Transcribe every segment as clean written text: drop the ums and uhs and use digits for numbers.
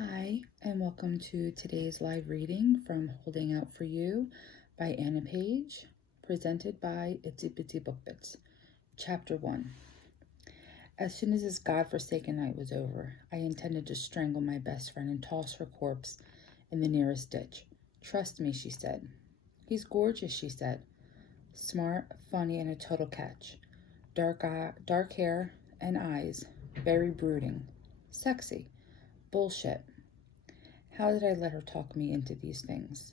Hi, and welcome to today's live reading from Holding Out for You by Paige, presented by Itsy Bitsy Book Bits. Chapter 1. As soon as this godforsaken night was over, I intended to strangle my best friend and toss her corpse in the nearest ditch. Trust me, she said. He's gorgeous, she said. Smart, funny, and a total catch. Dark hair and eyes, very brooding. Sexy. Bullshit. How did I let her talk me into these things?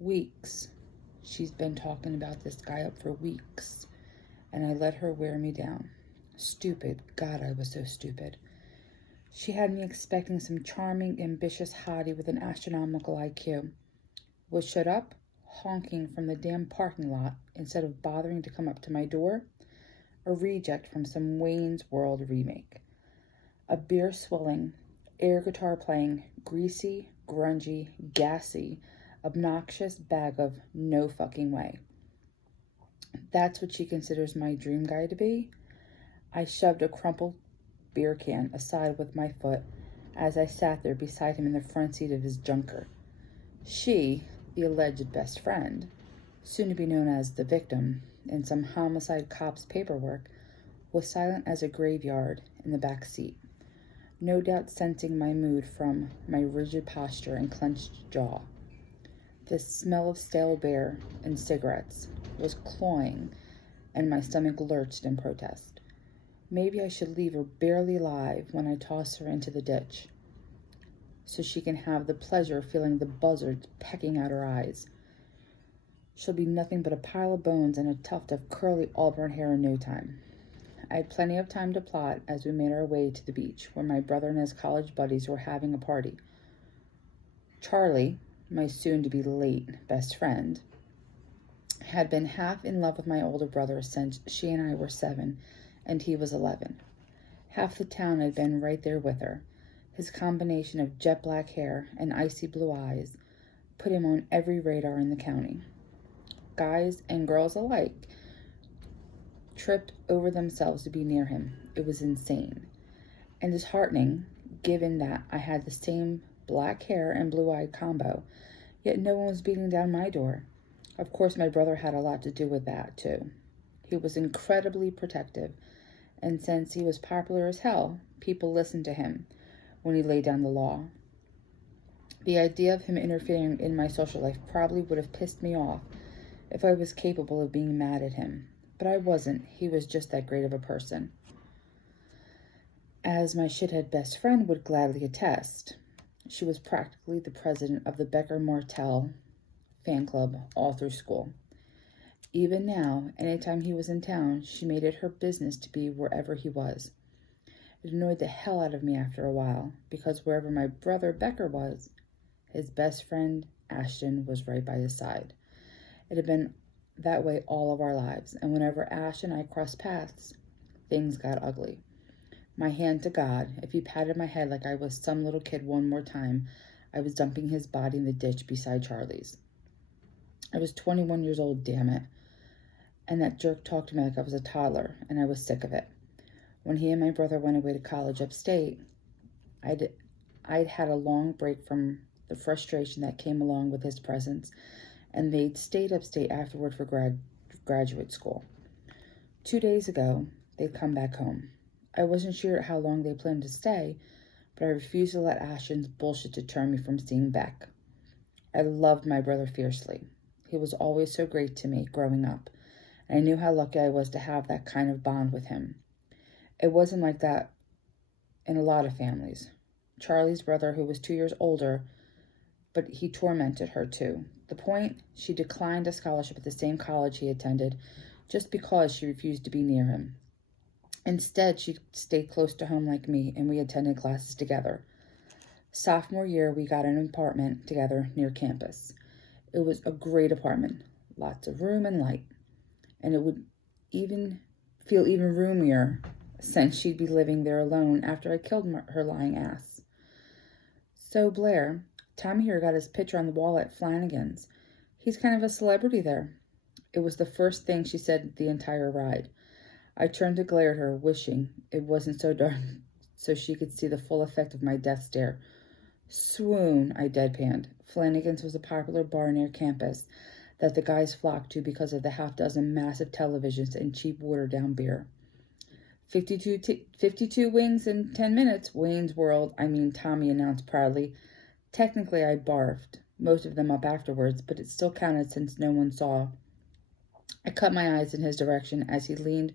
Weeks. She's been talking about this guy up for weeks, and I let her wear me down. Stupid. God, I was so stupid. She had me expecting some charming, ambitious hottie with an astronomical IQ. Was shut up, honking from the damn parking lot instead of bothering to come up to my door. A reject from some Wayne's World remake. A beer swilling, air guitar playing, greasy, grungy, gassy, obnoxious bag of no fucking way. That's what she considers my dream guy to be? I shoved a crumpled beer can aside with my foot as I sat there beside him in the front seat of his junker. She, the alleged best friend, soon to be known as the victim in some homicide cop's paperwork, was silent as a graveyard in the back seat. No doubt sensing my mood from my rigid posture and clenched jaw. The smell of stale beer and cigarettes was cloying, and my stomach lurched in protest. Maybe I should leave her barely alive when I toss her into the ditch, so she can have the pleasure of feeling the buzzards pecking at her eyes. She'll be nothing but a pile of bones and a tuft of curly auburn hair in no time. I had plenty of time to plot as we made our way to the beach, where my brother and his college buddies were having a party. Charlie, my soon-to-be late best friend, had been half in love with my older brother since she and I were 7 and he was 11. Half the town had been right there with her. His combination of jet black hair and icy blue eyes put him on every radar in the county. Guys and girls alike tripped over themselves to be near him. It was insane and disheartening, given that I had the same black hair and blue-eyed combo, yet no one was beating down my door. Of course, my brother had a lot to do with that, too. He was incredibly protective, and since he was popular as hell, people listened to him when he laid down the law. The idea of him interfering in my social life probably would have pissed me off if I was capable of being mad at him. But I wasn't. He was just that great of a person. As my shithead best friend would gladly attest, she was practically the president of the Becker Martell fan club all through school. Even now, anytime he was in town, she made it her business to be wherever he was. It annoyed the hell out of me after a while, because wherever my brother Becker was, his best friend Ashton was right by his side. It had been that way all of our lives, and whenever Ash and I crossed paths, things got ugly. My hand to God, if he patted my head like I was some little kid one more time, I was dumping his body in the ditch beside Charlie's. I was 21 years old, damn it, and that jerk talked to me like I was a toddler, and I was sick of it. When he and my brother went away to college upstate, I'd had a long break from the frustration that came along with his presence, and they'd stayed upstate afterward for graduate school. 2 days ago, they'd come back home. I wasn't sure how long they planned to stay, but I refused to let Ashton's bullshit deter me from seeing Beck. I loved my brother fiercely. He was always so great to me growing up, and I knew how lucky I was to have that kind of bond with him. It wasn't like that in a lot of families. Charlie's brother, who was 2 years older, but he tormented her too. The point, she declined a scholarship at the same college he attended just because she refused to be near him. Instead, she stayed close to home like me, and we attended classes together. Sophomore year, we got an apartment together near campus. It was a great apartment, lots of room and light, and it would even feel even roomier since she'd be living there alone after I killed her lying ass. So Blair, Tom here got his picture on the wall at Flanagan's. He's kind of a celebrity there. It was the first thing she said the entire ride. I turned to glare at her, wishing it wasn't so dark so she could see the full effect of my death stare. Swoon, I deadpanned. Flanagan's was a popular bar near campus that the guys flocked to because of the half-dozen massive televisions and cheap watered-down beer. 52 wings in 10 minutes, Wayne's World, Tommy announced proudly. Technically, I barfed most of them up afterwards, but it still counted since no one saw. I cut my eyes in his direction as he leaned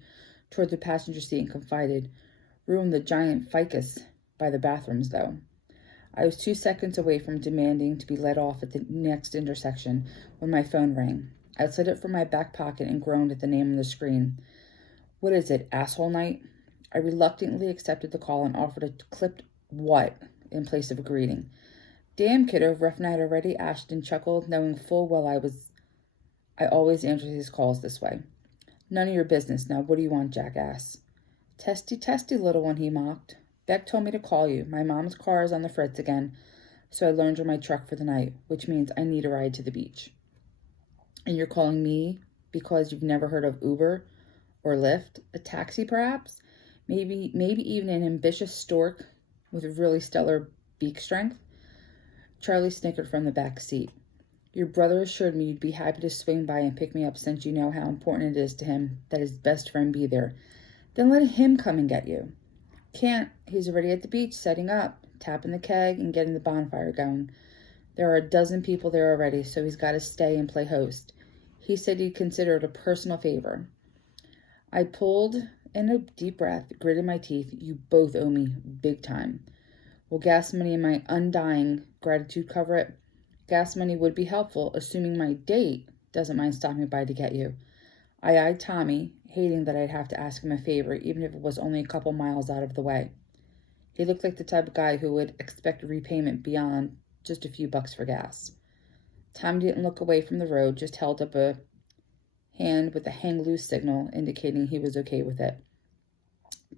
toward the passenger seat and confided, "Ruined the giant ficus by the bathrooms, though." I was 2 seconds away from demanding to be let off at the next intersection when my phone rang. I slid it from my back pocket and groaned at the name on the screen. "What is it, asshole night?" I reluctantly accepted the call and offered a clipped "what" in place of a greeting. "Damn, kiddo, rough night already," Ashton chuckled, knowing full well I always answered his calls this way. "None of your business. Now, what do you want, jackass?" "Testy, testy, little one," he mocked. "Beck told me to call you. My mom's car is on the fritz again, so I loaned her my truck for the night, which means I need a ride to the beach." "And you're calling me because you've never heard of Uber or Lyft? A taxi, perhaps? Maybe even an ambitious stork with really stellar beak strength?" Charlie snickered from the back seat. "Your brother assured me you'd be happy to swing by and pick me up since you know how important it is to him that his best friend be there. Then let him come and get you." "Can't. He's already at the beach, setting up, tapping the keg and getting the bonfire going. There are a dozen people there already, so he's got to stay and play host. He said he'd consider it a personal favor." I pulled in a deep breath, gritted my teeth. "You both owe me, big time." "Will gas money and my undying gratitude cover it?" "Gas money would be helpful, assuming my date doesn't mind stopping by to get you." I eyed Tommy, hating that I'd have to ask him a favor, even if it was only a couple miles out of the way. He looked like the type of guy who would expect repayment beyond just a few bucks for gas. Tommy didn't look away from the road, just held up a hand with a hang loose signal, indicating he was okay with it.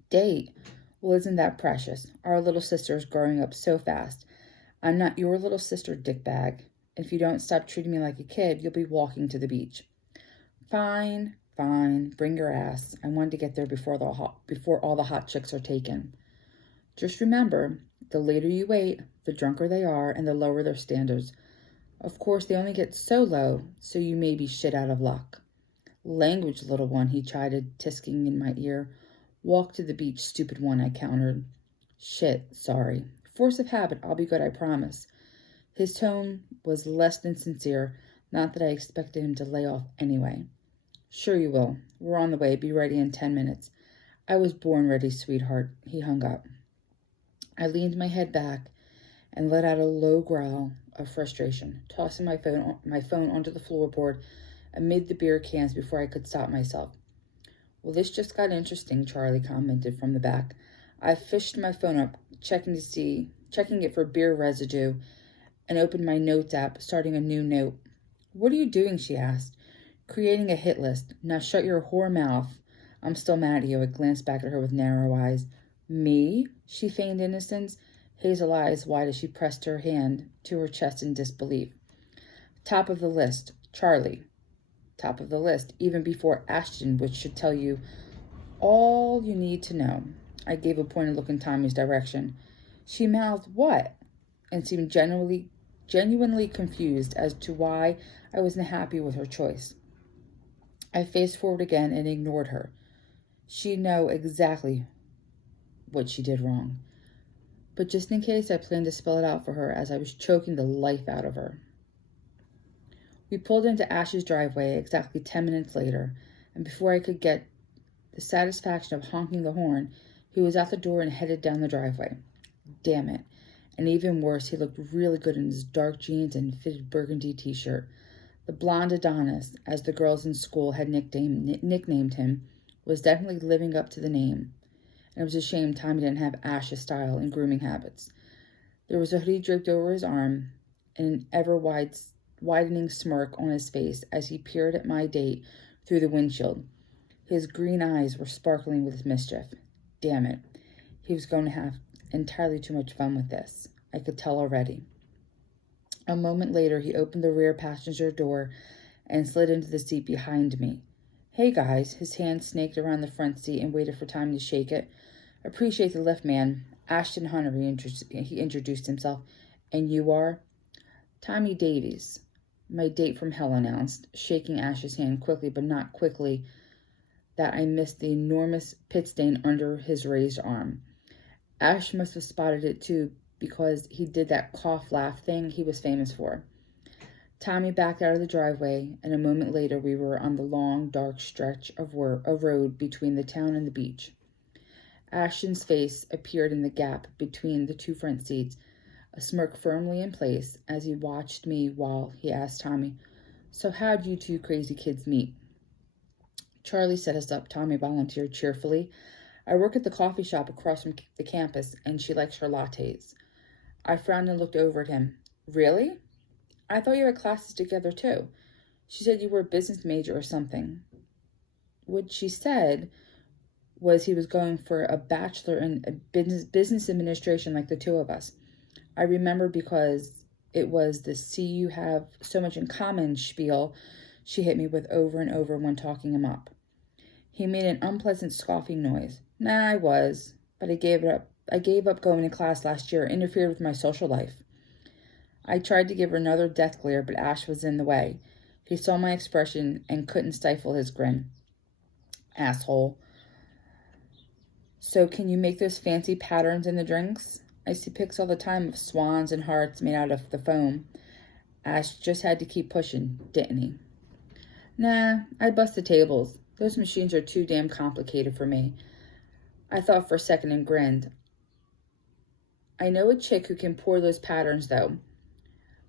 "Date? Well, isn't that precious? Our little sister is growing up so fast. I'm not your little sister, dickbag. If you don't stop treating me like a kid, you'll be walking to the beach." Fine, bring your ass. I wanted to get there before all the hot chicks are taken. Just remember, the later you wait, the drunker they are and the lower their standards. Of course, they only get so low, so you may be shit out of luck. "Language, little one," he chided, tisking in my ear. "Walk to the beach, stupid one," I countered. "Shit, sorry. Force of habit, I'll be good, I promise." His tone was less than sincere, not that I expected him to lay off anyway. "Sure you will. We're on the way. Be ready in 10 minutes. "I was born ready, sweetheart." He hung up. I leaned my head back and let out a low growl of frustration, tossing my phone onto the floorboard amid the beer cans before I could stop myself. "Well, this just got interesting," Charlie commented from the back. I fished my phone up, checking it for beer residue, and opened my notes app, starting a new note. "What are you doing?" she asked. "Creating a hit list. Now shut your whore mouth. I'm still mad at you." I glanced back at her with narrow eyes. "Me?" She feigned innocence, hazel eyes wide as she pressed her hand to her chest in disbelief. "Top of the list, Charlie. Top of the list, even before Ashton, which should tell you all you need to know." I gave a pointed look in Tommy's direction. She mouthed, "What?" and seemed genuinely confused as to why I wasn't happy with her choice. I faced forward again and ignored her. She'd know exactly what she did wrong. But just in case, I planned to spell it out for her as I was choking the life out of her. We pulled into Ash's driveway exactly 10 minutes later, and before I could get the satisfaction of honking the horn, he was out the door and headed down the driveway. Damn it. And even worse, he looked really good in his dark jeans and fitted burgundy t-shirt. The blonde Adonis, as the girls in school had nicknamed him, was definitely living up to the name. And it was a shame Tommy didn't have Ash's style and grooming habits. There was a hoodie draped over his arm and an ever-widening smirk on his face as he peered at my date through the windshield. His green eyes were sparkling with mischief. Damn it. He was going to have entirely too much fun with this. I could tell already. A moment later, he opened the rear passenger door and slid into the seat behind me. "Hey, guys." His hand snaked around the front seat and waited for time to shake it. "Appreciate the lift, man. Ashton Hunter," he introduced himself. And you are? Tommy Davies. My date from hell announced, shaking Ash's hand quickly, but not quickly that I missed the enormous pit stain under his raised arm. Ash must have spotted it too, because he did that cough-laugh thing he was famous for. Tommy backed out of the driveway, and a moment later we were on the long, dark stretch of road between the town and the beach. Ashton's face appeared in the gap between the two front seats, a smirk firmly in place as he watched me while he asked Tommy, "So how'd you two crazy kids meet?" "Charlie set us up," Tommy volunteered cheerfully. "I work at the coffee shop across from the campus, and she likes her lattes." I frowned and looked over at him. "Really? I thought you had classes together too. She said you were a business major or something." What she said was he was going for a bachelor in business administration like the two of us. I remembered because it was the "see you have so much in common" spiel she hit me with over and over when talking him up. He made an unpleasant scoffing noise. "Nah, I was, but I gave it up. I gave up going to class last year. It interfered with my social life." I tried to give her another death glare, but Ash was in the way. He saw my expression and couldn't stifle his grin. "Asshole. So can you make those fancy patterns in the drinks? I see pics all the time of swans and hearts made out of the foam." Ash just had to keep pushing, didn't he? "Nah, I bust the tables. Those machines are too damn complicated for me." I thought for a second and grinned. "I know a chick who can pour those patterns, though.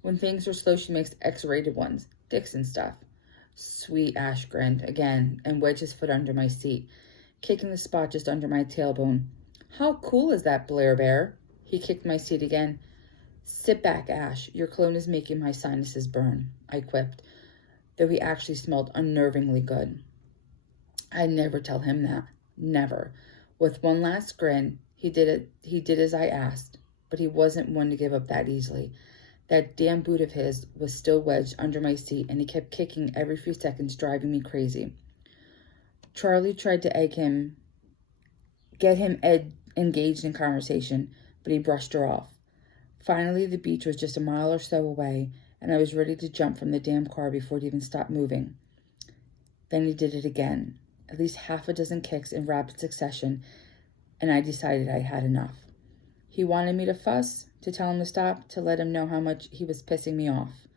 When things are slow, she makes X-rated ones. Dicks and stuff." Sweet. Ash grinned again and wedged his foot under my seat, kicking the spot just under my tailbone. "How cool is that, Blair Bear?" He kicked my seat again. "Sit back, Ash. Your cologne is making my sinuses burn," I quipped, though he actually smelled unnervingly good. I'd never tell him that. Never. With one last grin, he did as I asked, but he wasn't one to give up that easily. That damn boot of his was still wedged under my seat, and he kept kicking every few seconds, driving me crazy. Charlie tried to get him engaged in conversation, but he brushed her off. Finally, the beach was just a mile or so away, and I was ready to jump from the damn car before it even stopped moving. Then he did it again, at least half a dozen kicks in rapid succession, and I decided I had enough. He wanted me to fuss, to tell him to stop, to let him know how much he was pissing me off.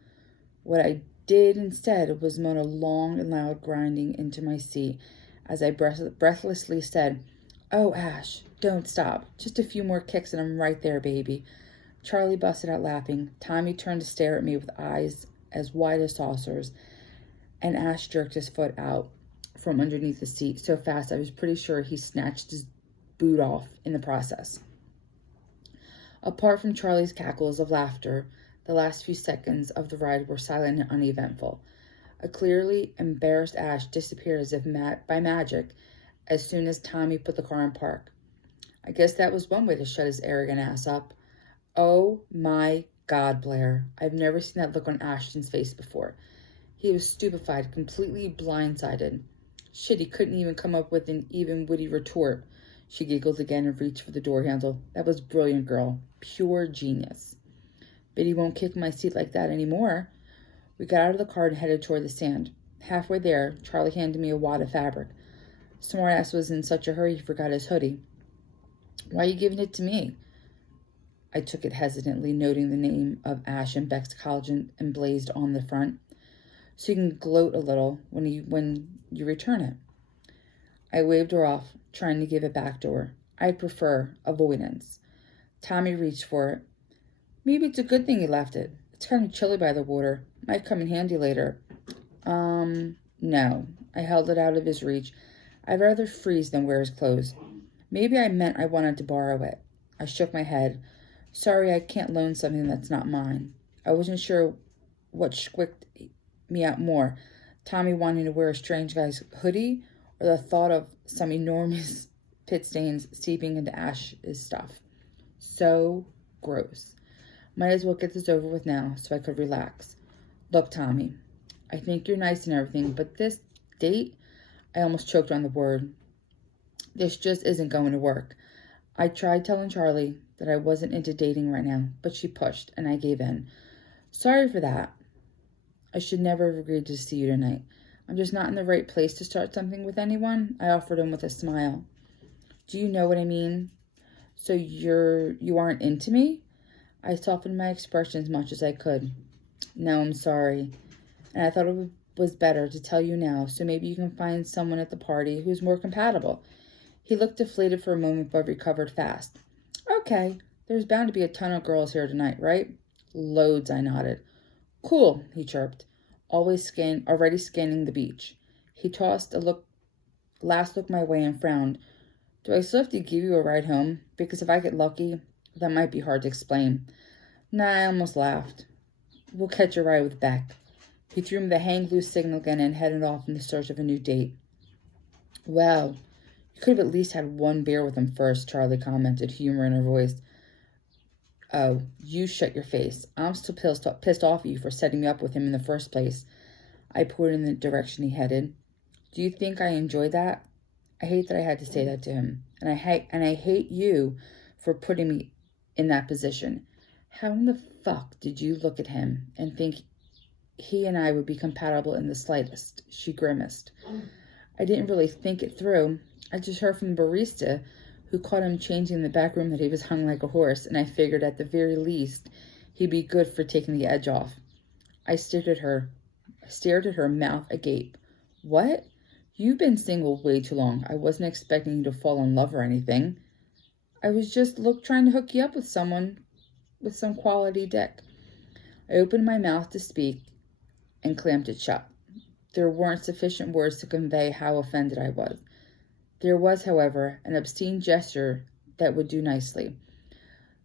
What I did instead was moan a long and loud grinding into my seat as I breathlessly said, "Oh, Ash, don't stop. Just a few more kicks and I'm right there, baby." Charlie busted out laughing. Tommy turned to stare at me with eyes as wide as saucers, and Ash jerked his foot out from underneath the seat so fast I was pretty sure he snatched his boot off in the process. Apart from Charlie's cackles of laughter, the last few seconds of the ride were silent and uneventful. A clearly embarrassed Ash disappeared as if by magic as soon as Tommy put the car in park. I guess that was one way to shut his arrogant ass up. Oh my God, Blair. I've never seen that look on Ashton's face before. He was stupefied, completely blindsided. Shit, he couldn't even come up with an even witty retort. She giggled again and reached for the door handle. "That was brilliant, girl. Pure genius." "But he won't kick my seat like that anymore." We got out of the car and headed toward the sand. Halfway there, Charlie handed me a wad of fabric. Smartass was in such a hurry he forgot his hoodie. "Why are you giving it to me?" I took it hesitantly, noting the name of Ash and Beck's college emblazoned on the front. "So you can gloat a little when you return it." I waved her off, trying to give it back to her. I prefer avoidance. Tommy reached for it. "Maybe it's a good thing you left it. It's kind of chilly by the water. Might come in handy later." No. I held it out of his reach. "I'd rather freeze than wear his clothes." "Maybe I meant I wanted to borrow it." I shook my head. "Sorry, I can't loan something that's not mine." I wasn't sure what squicked me out more, Tommy wanting to wear a strange guy's hoodie, or the thought of some enormous pit stains seeping into Ash's stuff. So gross. Might as well get this over with now so I could relax. "Look, Tommy, I think you're nice and everything, but this date," I almost choked on the word, "this just isn't going to work. I tried telling Charlie, that I wasn't into dating right now, but she pushed, and I gave in. Sorry for that. I should never have agreed to see you tonight. I'm just not in the right place to start something with anyone, I offered him with a smile. Do you know what I mean? So you aren't into me? I softened my expression as much as I could. No, I'm sorry. And I thought it was better to tell you now, so maybe you can find someone at the party who's more compatible. He looked deflated for a moment, but recovered fast. Okay, there's bound to be a ton of girls here tonight, right? Loads, I nodded. Cool, he chirped, already scanning the beach. He tossed a last look my way and frowned. Do I still have to give you a ride home? Because if I get lucky, that might be hard to explain. Nah, I almost laughed. We'll catch a ride with Beck. He threw me the hang loose signal again and headed off in the search of a new date. Well, you could have at least had one beer with him first, Charlie commented, humor in her voice. Oh, you shut your face. I'm still pissed off at you for setting me up with him in the first place. I pointed in the direction he headed. Do you think I enjoyed that? I hate that I had to say that to him. And I hate you for putting me in that position. How in the fuck did you look at him and think he and I would be compatible in the slightest? She grimaced. I didn't really think it through. I just heard from the barista who caught him changing in the back room that he was hung like a horse, and I figured at the very least he'd be good for taking the edge off. I stared at her, mouth agape. What? You've been single way too long. I wasn't expecting you to fall in love or anything. I was just trying to hook you up with someone with some quality dick. I opened my mouth to speak and clamped it shut. There weren't sufficient words to convey how offended I was. There was, however, an obscene gesture that would do nicely.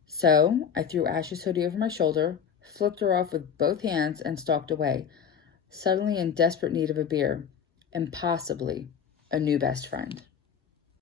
So I threw Ash's hoodie over my shoulder, flipped her off with both hands, and stalked away, suddenly in desperate need of a beer, and possibly a new best friend.